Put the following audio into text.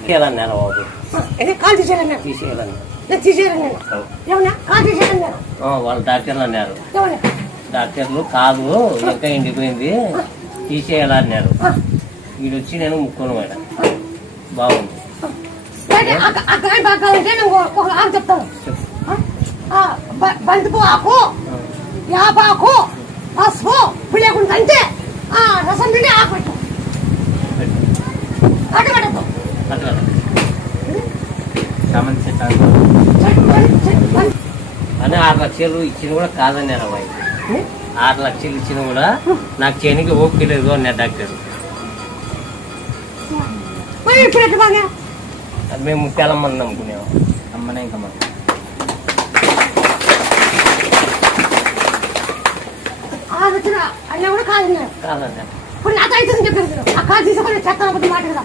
తీసేయాలన్నారు బాబు. Call తీసేయాలన్నారు. తీసేయాలన్నారు. ఏమన్నా call తీసేయాలన్నారు. వాళ్ళు డాక్టర్లు అన్నారు. డాక్టర్లు కాదు ఇంకా ఎండిపోయింది తీసేయాలన్నారు. వీడు వచ్చి నేను ముక్కును పోయినా. బాగుంది. చెప్తాను. బంతిపూ ఆకు, యాపాకు, పసుపు పిల్లకుండా అంతే రసం పిండి ఆకు పెట్టు. అటు అని 6 లక్షలు ఇచ్చిన కూడా కాదని అబ్బాయి. 6 లక్షలు ఇచ్చిన కూడా నాకు చేయనికి ఓపిక లేదు అన్నారు డాక్టర్. మేము ముత్యాలమ్మని నమ్ముకునేవా అమ్మనే ఇంకా మనం కాదన్నా ఇప్పుడు నాతో అయితే చెప్పారు. ఆ కాదు తీసుకొని చెప్తాను మాట కదా.